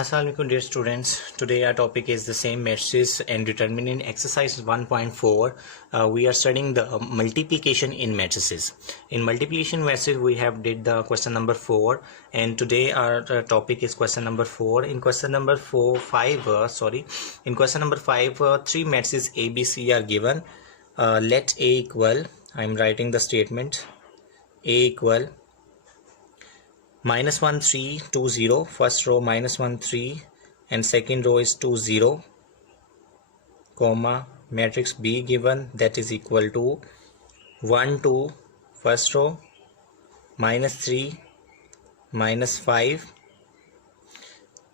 Assalamualaikum dear students. Today our topic is the same matrices and determining exercise 1.4. We are studying the multiplication in matrices. In multiplication matrices we have did the question number 4 and today our topic is question number 4. In question number 5 three matrices A, B, C are given. Let A equal, I am writing the statement, A equal -1 3 2 0, first row -1 3 and second row is 2 0, comma matrix B given, that is equal to 1 2 first row, -3 -5,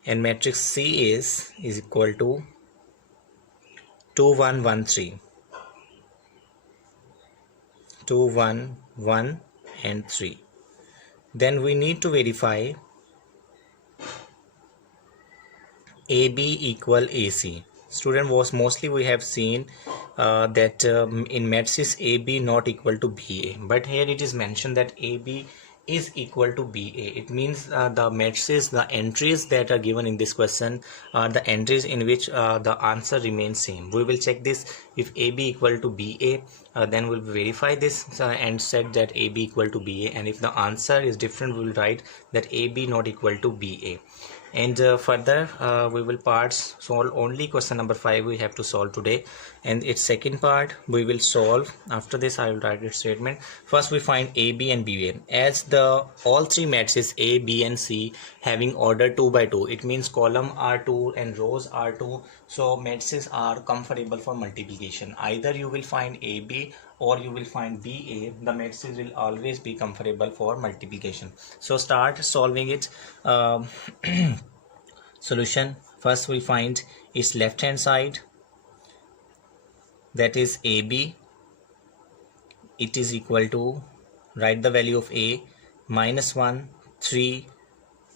and matrix C is equal to 2 1 1 3, 2 1 1 and 3. Then we need to verify AB equal AC. Student, was mostly we have seen that in matrices AB not equal to BA, but here it is mentioned that AB is equal to BA. It means the matrices, the entries that are given in this question are the entries in which the answer remains same. We will check this. If AB equal to BA, then we'll verify this and set that AB equal to BA, and if the answer is different, we will write that AB not equal to BA. And further we will solve only question number 5 we have to solve today, and its second part we will solve after this. I will write its statement. First we find A, B and BA. As the all three matrices A, B and C having order 2 by 2, it means column are 2 and rows are 2, so matrices are comfortable for multiplication. Either you will find AB or you will find BA, the matrices will always be comfortable for multiplication. So start solving it. Solution. First we find its left hand side, that is AB. It is equal to, write the value of A, -1 3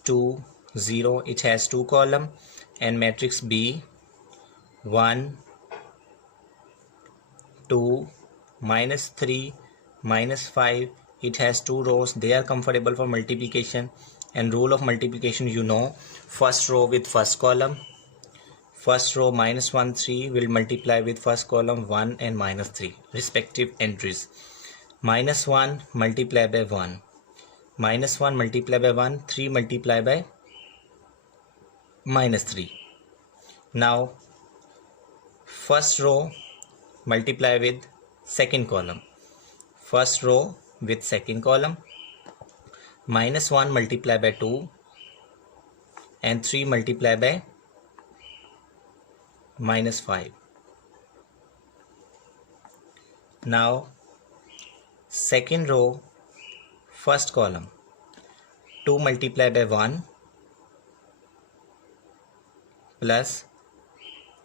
2 0. It has 2 column, and matrix B 1 2 -3 -5. It has 2 rows. They are comfortable for multiplication, and rule of multiplication you know, first row with first column. First row -1 3 will multiply with first column 1 and -3 respective entries. -1 multiply by 1, -1 multiply by 1, 3 multiply by -3. Now first row multiply with second column, first row with second column, -1 multiply by 2 and 3 multiply by -5. Now second row first column, 2 multiply by 1 plus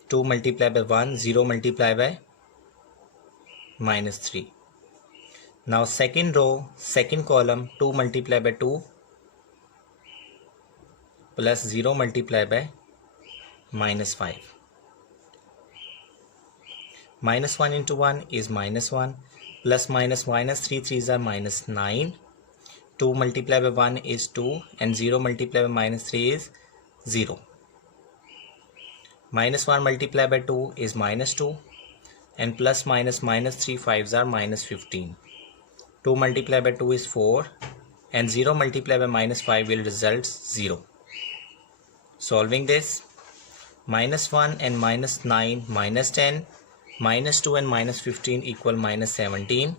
2 multiply by 1, 0 multiply by -3. Now second row second column, 2 multiply by 2 plus 0 multiply by -5. -1 into 1 is -1, plus -3 3s are -9. 2 multiply by 1 is 2, and 0 multiply by -3 is 0. -1 multiply by 2 is -2, and plus -3 5s are -15. 2 multiply by 2 is 4, and 0 multiply by -5 will result 0. Solving this, -1 and -9 -10, -2 and -15 equal -17,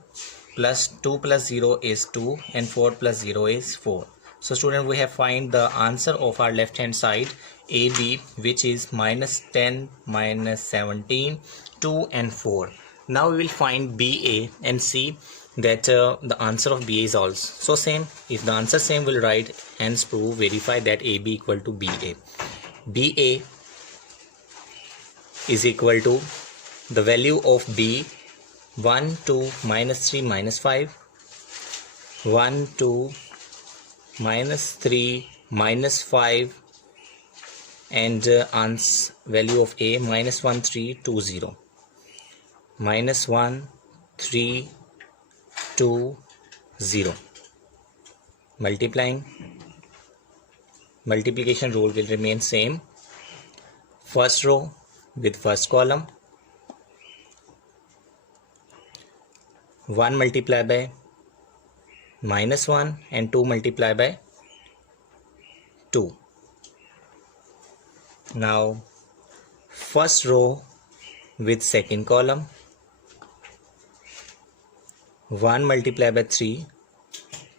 plus 2 plus 0 is 2, and 4 plus 0 is 4. So student, we have find the answer of our left hand side AB, which is -10 -17 2 and 4. Now we will find BA and see that the answer of BA is also same. If the answer same, we'll write hence prove, verify that AB equal to BA. BA is equal to the value of B 1 2 -3 -5, 1 2 -3 -5, and value of A -1 3 2 0, -1 3 2 0, multiplying multiplication rule will remain same. First row with first column, 1 multiplied by -1 and 2 multiplied by 2. Now first row with second column, 1 multiplied by 3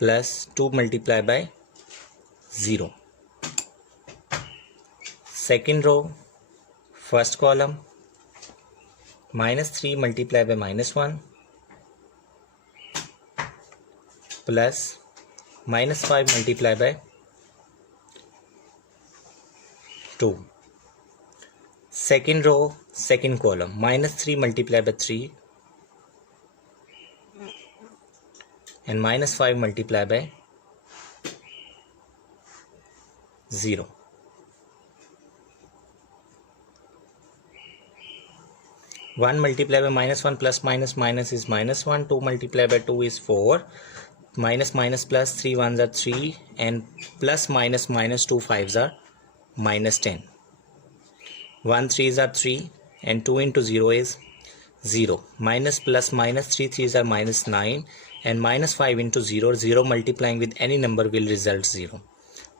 plus 2 multiplied by 0. Second row, first column, -3 multiplied by -1 plus -5 multiplied by 2. Second row, second column, -3 multiplied by 3 and -5 multiplied by 0. One multiplied by -1 plus minus minus is -1. 2 multiplied by 2 is 4. Minus minus plus 3 ones are 3 and plus minus minus 2 fives are -10. 1 threes are 3 and 2 into 0 is 0. Minus plus minus 3 threes are -9 and -5 into 0. 0 multiplying with any number will result 0.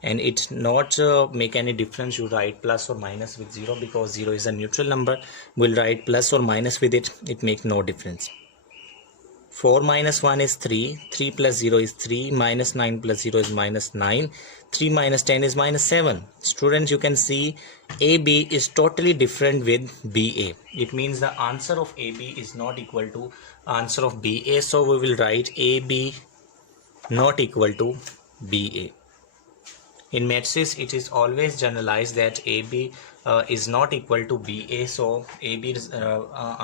And it not make any difference you write plus or minus with 0, because 0 is a neutral number. We'll write plus or minus with it, it makes no difference. 4 minus 1 is 3, 3 plus 0 is 3, minus 9 plus 0 is -9, 3 minus 10 is -7. Students, you can see AB is totally different with BA. It means the answer of AB is not equal to answer of BA, so we will write AB not equal to BA. In matrices, it is always generalized that AB is not equal to BA, so AB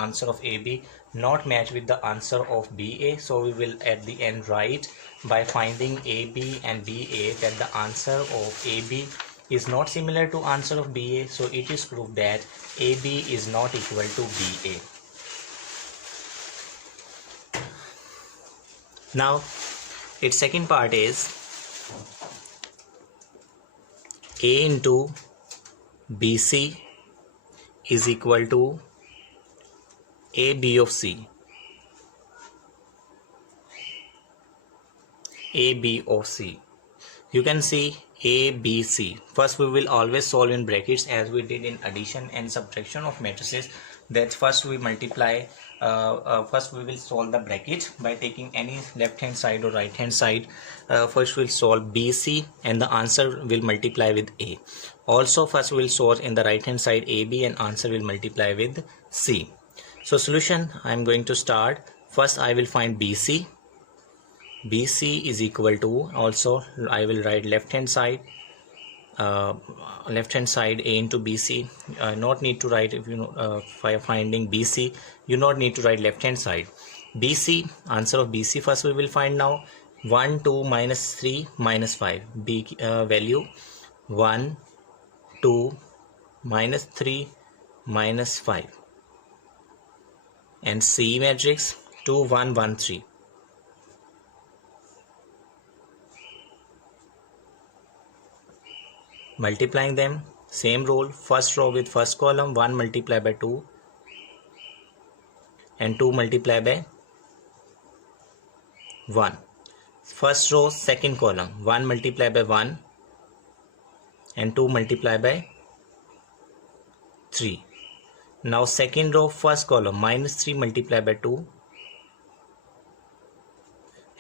answer of AB not match with the answer of BA. So we will at the end write by finding AB and BA that the answer of AB is not similar to answer of BA. So it is proved that AB is not equal to BA. Now its second part is A into BC is equal to AB of C. AB of C. You can see ABC. First we will always solve in brackets as we did in addition and subtraction of matrices. That first we multiply, first we will solve the bracket by taking any left hand side or right hand side. First we'll solve BC and the answer will multiply with A. Also first we'll solve in the right hand side AB and answer will multiply with C. So solution, I am going to start. First I will find BC. BC is equal to, also I will write left hand side A into BC. Not need to write, if you know for finding BC you not need to write left hand side. BC, answer of BC first we will find now. 1 2 minus 3 minus 5. B value 1 2 minus 3 minus 5 and C matrix 2 1 1 3. Multiplying them, same rule. First row with first column, 1 multiplied by 2 and 2 multiplied by 1. First row second column, 1 multiplied by 1 and 2 multiplied by 3. Now second row first column, -3 multiplied by 2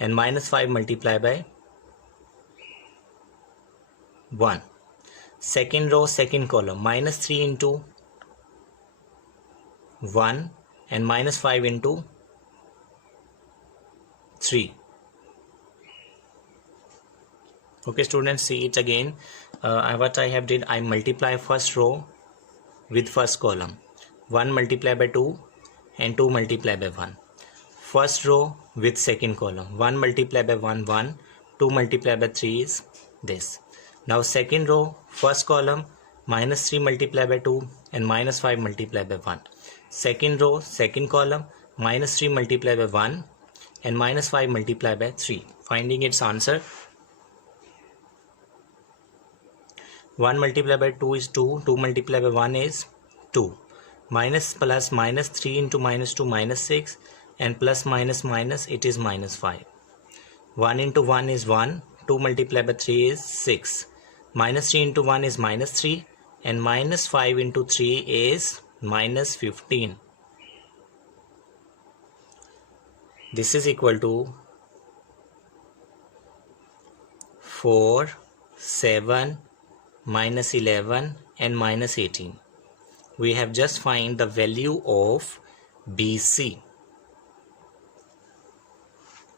and -5 multiplied by 1. Second row second column, -3 into 1 and -5 into 3. Okay students, see it again. What I have did, I multiply first row with first column, 1 multiplied by 2 and 2 multiplied by 1. First row with second column, 1 multiplied by 1 1, 2 multiplied by 3 is this. Now second row first column, -3 multiplied by 2 and -5 multiplied by 1. Second row second column, -3 multiplied by 1 and -5 multiplied by 3. Finding its answer. 1 multiplied by 2 is 2. 2 multiplied by 1 is 2. Minus plus minus 3 into minus 2 minus 6, and plus minus minus it is minus 5. 1 into 1 is 1. 2 multiplied by 3 is 6. Minus 3 into 1 is minus 3, and minus 5 into 3 is minus 15. This is equal to 4, 7, minus 11 and minus 18. We have just find the value of BC.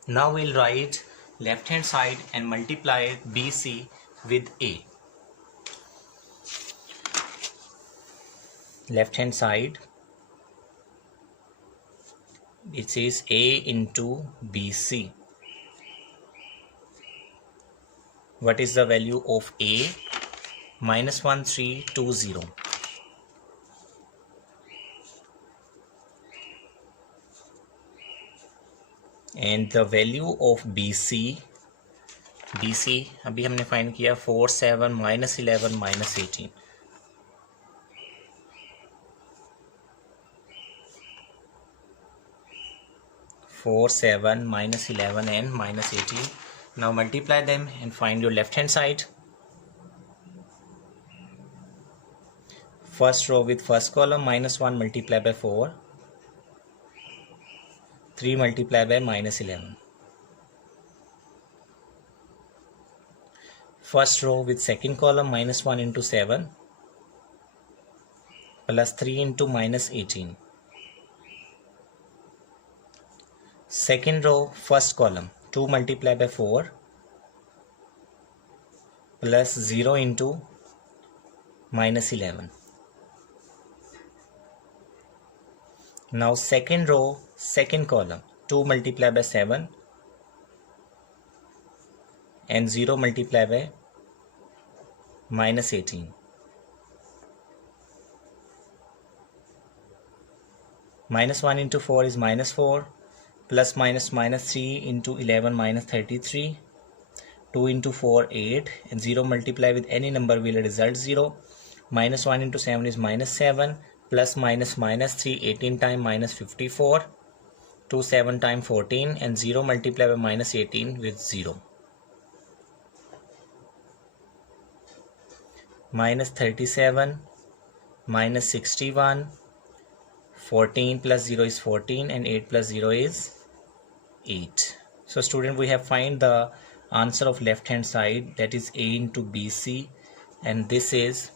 Now we'll write left hand side and multiply BC with A. Left hand side, it says A into BC. What is the value of A? Minus 1320. And the value of BC अभी हमने find किया 4, 7, minus 11, minus 18. 4, 7, minus 11 and minus 18. Now multiply them and find your left hand side. First row with first column, minus 1 multiplied by 4. 3 multiplied by minus 11. First row with second column, minus 1 into 7 plus 3 into minus 18. Second row, first column, 2 multiplied by 4 plus 0 into minus 11. Now second row, second column, 2 multiplied by 7 and 0 multiplied by minus 18. Minus 1 into 4 is minus 4, plus minus minus 3 into 11 minus 33, 2 into 4 8, and 0 multiply with any number will result 0. Minus 1 into 7 is minus 7, plus minus minus 3 18 times minus 54, 2 7 times 14, and 0 multiply by minus 18 with 0. Minus 37, minus 61, 14 plus 0 is 14, and 8 plus 0 is 8. So student, we have find the answer of left hand side, that is A into BC, and this is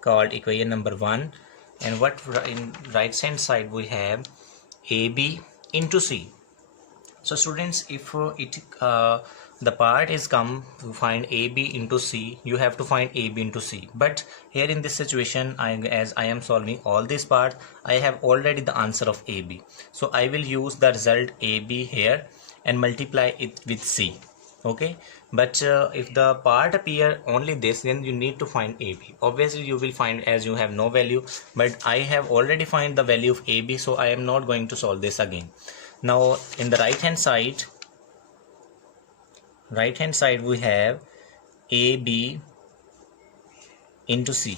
called equation number 1. And what in right hand side we have AB into C. So students, if the part is come to find AB into C, you have to find AB into C. But here in this situation, as I am solving all this part, I have already the answer of AB. So I will use the result AB here and multiply it with C. Okay, but if the part appear only this, then you need to find AB. Obviously you will find, as you have no value, but I have already find the value of AB, so I am not going to solve this again. Now in the right hand side we have AB into C.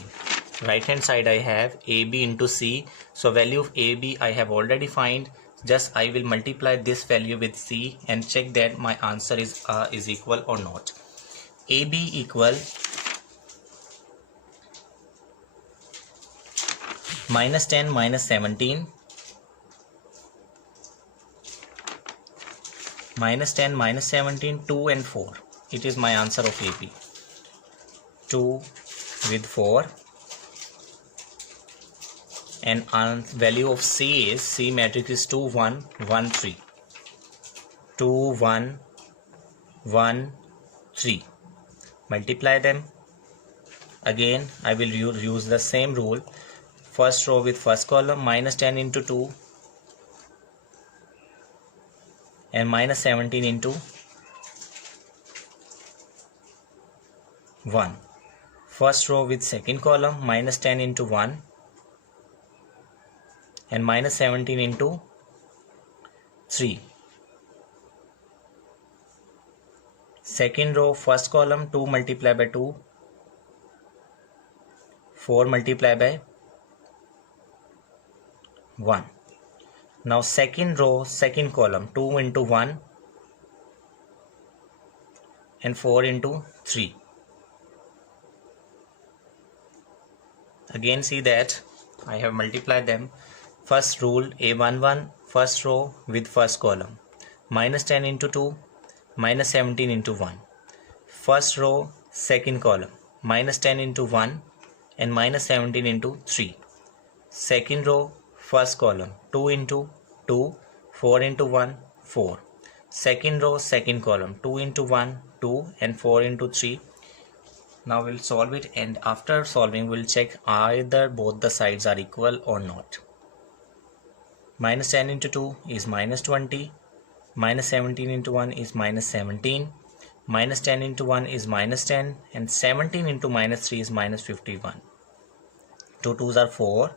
Right hand side I have AB into C. So value of AB I have already find. Just I will multiply this value with C and check that my answer is equal or not. AB equal minus 10 minus 17, minus 10 minus 17, 2 and 4. It is my answer of AB. 2 with 4. And value of C is, C matrix is 2 1 1 3. 2 1 1 3. Multiply them. Again I will use the same rule. First row with first column, minus 10 into 2 and minus 17 into 1. First row with second column, minus 10 into 1 and minus 17 into 3. Second row, first column, 2 multiplied by 2 4 multiplied by 1. Now second row, second column, 2 into 1 and 4 into 3. Again see that I have multiplied them. First rule, A11, first row with first column. Minus 10 into 2, minus 17 into 1. First row, second column. Minus 10 into 1 and minus 17 into 3. Second row, first column. 2 into 2, 4 into 1, 4. Second row, second column. 2 into 1, 2 and 4 into 3. Now we'll solve it, and after solving we'll check either both the sides are equal or not. Minus 10 into 2 is minus 20. Minus 17 into 1 is minus 17. Minus 10 into 1 is minus 10. And 17 into minus 3 is minus 51. 2 2s are 4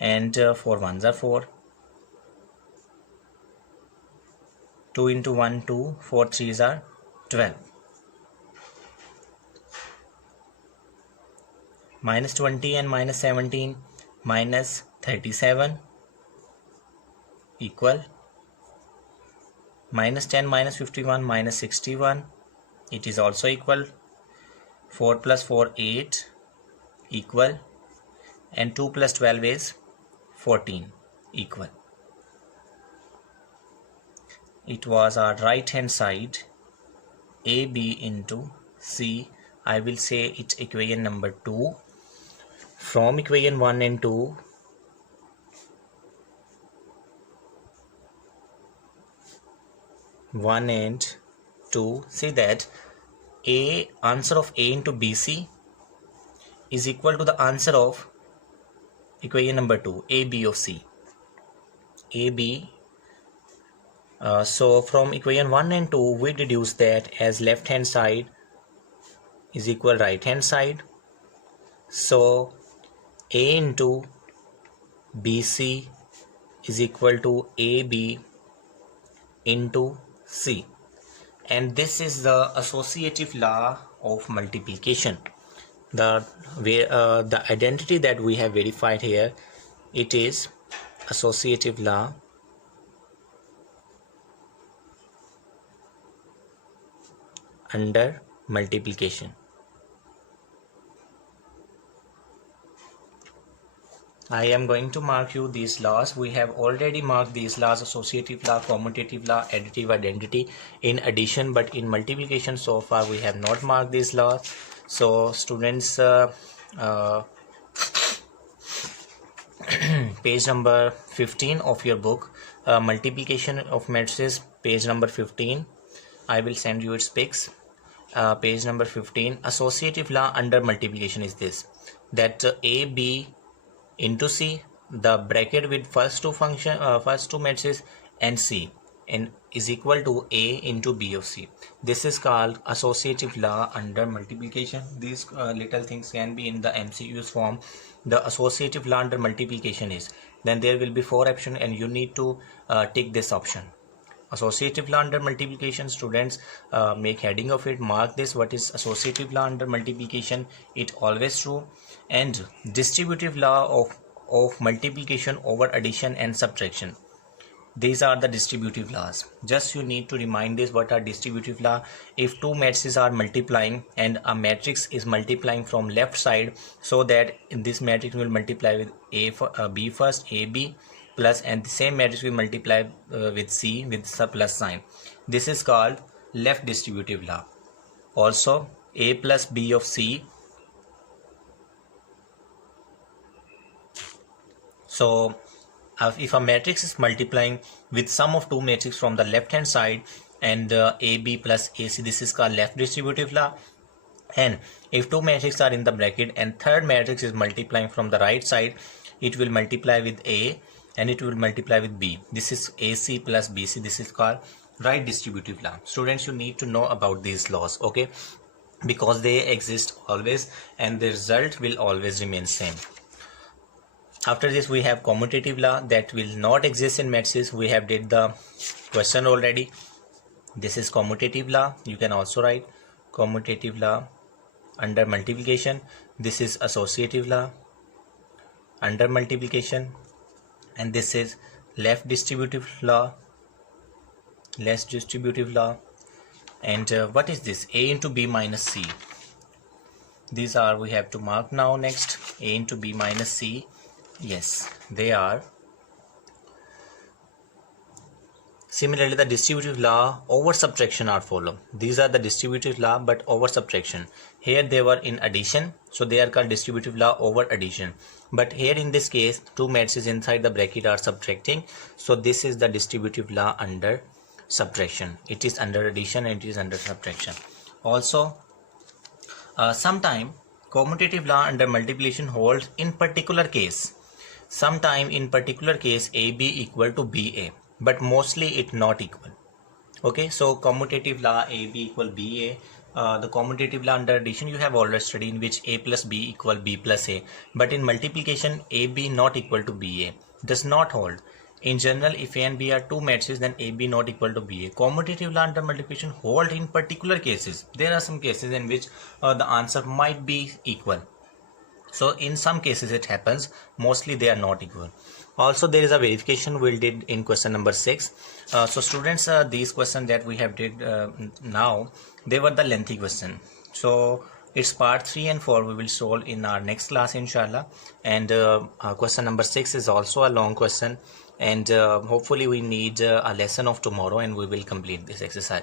and 4 1s are 4. 2 into 1 2, 4 3s are 12. Minus 20 and minus 17, minus 37 equal. Minus 10 minus 51 minus 61, it is also equal. 4 plus 4 8 equal, and 2 plus 12 is 14 equal. It was our right hand side, AB into C. I will say it's equation number 2. From equation 1 and 2, see that answer of A into BC is equal to the answer of equation number 2, AB of C. AB. So from equation 1 and 2 we deduce that as left hand side is equal right hand side. So A into BC is equal to AB into C, and this is the associative law of multiplication. The identity that we have verified here, it is associative law under multiplication. I am going to mark you these laws. We have already marked these laws: associative law, commutative law, additive identity in addition, but in multiplication so far we have not marked these laws. So students, page number 15 of your book, multiplication of matrices, page number 15. I will send you its pics. Page number 15, associative law under multiplication is this, that AB into C, the bracket with first two matrices, and C, and is equal to A into B of C. This is called associative law under multiplication. These little things can be in the MCQs form. The associative law under multiplication is, then there will be 4 options and you need to tick this option. Associative law under multiplication, students, make heading of it, mark this, what is associative law under multiplication, it always true. And distributive law of multiplication over addition and subtraction, these are the distributive laws. Just you need to remind this, what are distributive law. If two matrices are multiplying and a matrix is multiplying from left side, so that in this matrix will multiply with B first, AB plus, and the same matrix will multiply with C with the plus sign. This is called left distributive law. Also A plus B of C. So if a matrix is multiplying with sum of two matrices from the left hand side and AB plus AC, this is called left distributive law. And if two matrices are in the bracket and third matrix is multiplying from the right side, it will multiply with A and it will multiply with B. This is AC plus BC. This is called right distributive law. Students, you need to know about these laws, okay, because they exist always and the result will always remain same. After this we have commutative law, that will not exist in matrices. We have did the question already. This is commutative law. You can also write commutative law under multiplication. This is associative law. under multiplication, and this is left distributive law, and what is this? A into B minus C. These are, we have to mark now. Next, A into B minus C, yes, they are. Similarly, the distributive law over subtraction are follow. These are the distributive law but over subtraction. Here they were in addition, so they are called distributive law over addition. But here in this case, two matrices inside the bracket are subtracting, so this is the distributive law under subtraction. It is under addition and it is under subtraction. Also, sometime commutative law under multiplication holds in particular case. Sometime in particular case AB equal to BA, but mostly it not equal. Okay, so commutative law AB equal BA. The commutative law under addition you have already studied, in which A plus B equal B plus A, but in multiplication AB not equal to BA does not hold. In general, if A and B are two matrices, then AB not equal to BA. Commutative law under multiplication hold in particular cases. There are some cases in which the answer might be equal. So in some cases it happens, mostly they are not equal. Also, there is a verification we did in question number 6. So students, these questions that we have did now, they were the lengthy question. So it's part 3 and 4 we will solve in our next class, inshallah. And question number 6 is also a long question, and hopefully we need a lesson of tomorrow and we will complete this exercise.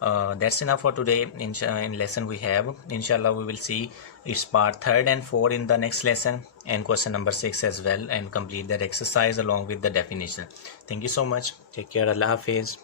That's enough for today. In lesson we have, inshallah, we will see its part 3 and 4 in the next lesson, and question number 6 as well, and complete that exercise along with the definition. Thank you so much. Take care. Allah Hafiz.